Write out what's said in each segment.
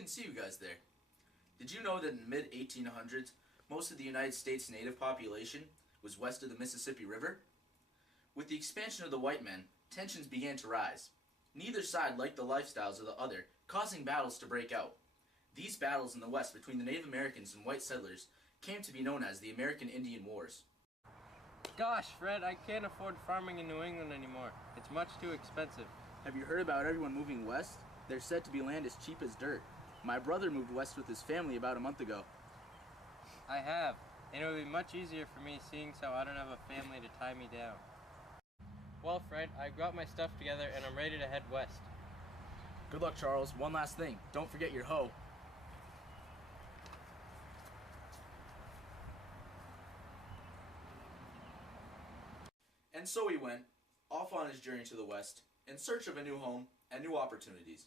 didn't see you guys there. Did you know that in the mid-1800s, most of the United States native population was west of the Mississippi River? With the expansion of the white men, tensions began to rise. Neither side liked the lifestyles of the other, causing battles to break out. These battles in the West between the Native Americans and white settlers came to be known as the American Indian Wars. Gosh, Fred, I can't afford farming in New England anymore. It's much too expensive. Have you heard about everyone moving west? There's said to be land as cheap as dirt. My brother moved west with his family about a month ago. I have, and it would be much easier for me seeing so I don't have a family to tie me down. Well, Fred, I got my stuff together and I'm ready to head west. Good luck, Charles. One last thing. Don't forget your hoe. And so he went, off on his journey to the west, in search of a new home and new opportunities.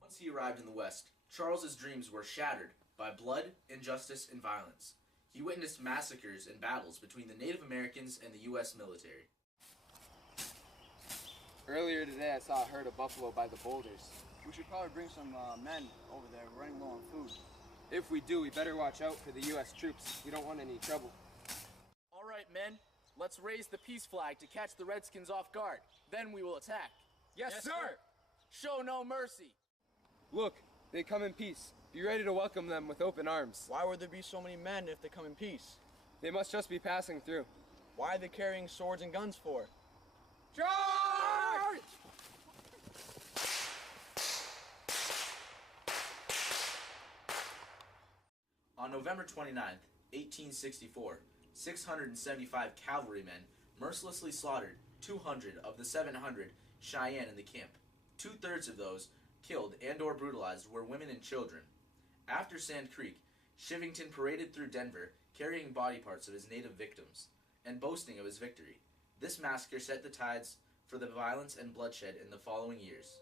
Once he arrived in the West, Charles's dreams were shattered by blood, injustice, and violence. He witnessed massacres and battles between the Native Americans and the U.S. military. Earlier today, I saw a herd of buffalo by the boulders. We should probably bring some men over there. We're running low on food. If we do, we better watch out for the U.S. troops. We don't want any trouble. All right, men, let's raise the peace flag to catch the Redskins off guard. Then we will attack. Yes, sir! Show no mercy. Look, they come in peace. Be ready to welcome them with open arms. Why would there be so many men if they come in peace? They must just be passing through. Why are they carrying swords and guns for? Charge! On November 29th, 1864, 675 cavalrymen mercilessly slaughtered 200 of the 700 Cheyenne in the camp. 2/3 of those killed and/or brutalized were women and children. After Sand Creek, Shivington paraded through Denver carrying body parts of his native victims and boasting of his victory. This massacre set the tides for the violence and bloodshed in the following years.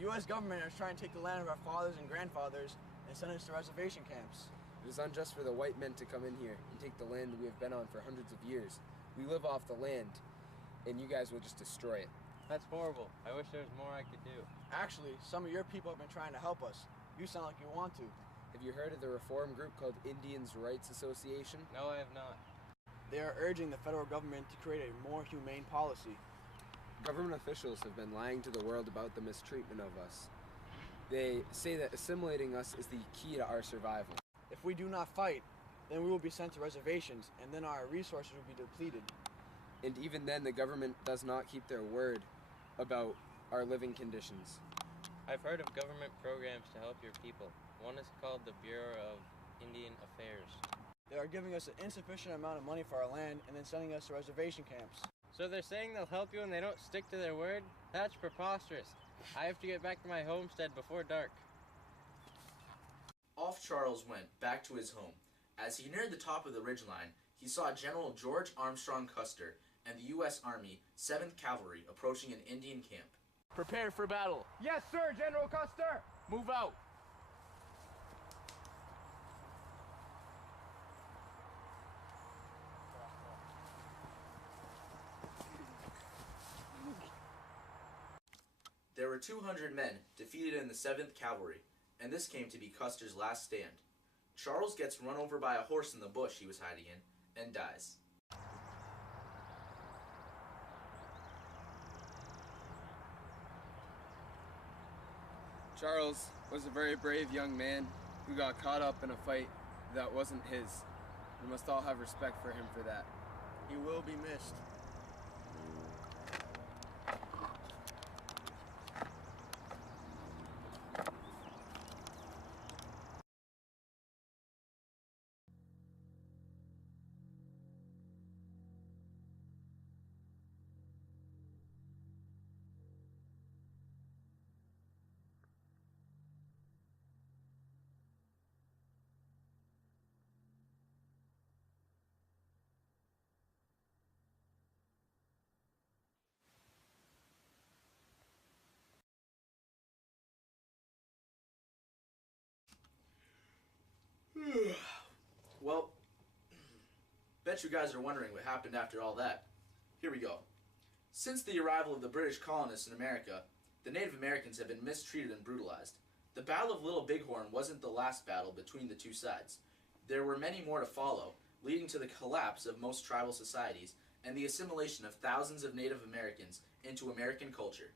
U.S. government is trying to take the land of our fathers and grandfathers and send us to reservation camps. It is unjust for the white men to come in here and take the land we have been on for hundreds of years. We live off the land, and you guys will just destroy it. That's horrible. I wish there was more I could do. Actually, some of your people have been trying to help us. You sound like you want to. Have you heard of the reform group called Indians' Rights Association? No, I have not. They are urging the federal government to create a more humane policy. Government officials have been lying to the world about the mistreatment of us. They say that assimilating us is the key to our survival. If we do not fight, then we will be sent to reservations, and then our resources will be depleted. And even then, the government does not keep their word about our living conditions. I've heard of government programs to help your people. One is called the Bureau of Indian Affairs. They are giving us an insufficient amount of money for our land and then sending us to reservation camps. So they're saying they'll help you and they don't stick to their word? That's preposterous. I have to get back to my homestead before dark. Off Charles went, back to his home. As he neared the top of the ridgeline, he saw General George Armstrong Custer and the U.S. Army 7th Cavalry approaching an Indian camp. Prepare for battle. Yes, sir, General Custer! Move out. There were 200 men defeated in the 7th Cavalry, and this came to be Custer's last stand. Charles gets run over by a horse in the bush he was hiding in, and dies. Charles was a very brave young man who got caught up in a fight that wasn't his. We must all have respect for him for that. He will be missed. Well, bet you guys are wondering what happened after all that. Here we go. Since the arrival of the British colonists in America, the Native Americans have been mistreated and brutalized. The Battle of Little Bighorn wasn't the last battle between the two sides. There were many more to follow, leading to the collapse of most tribal societies and the assimilation of thousands of Native Americans into American culture.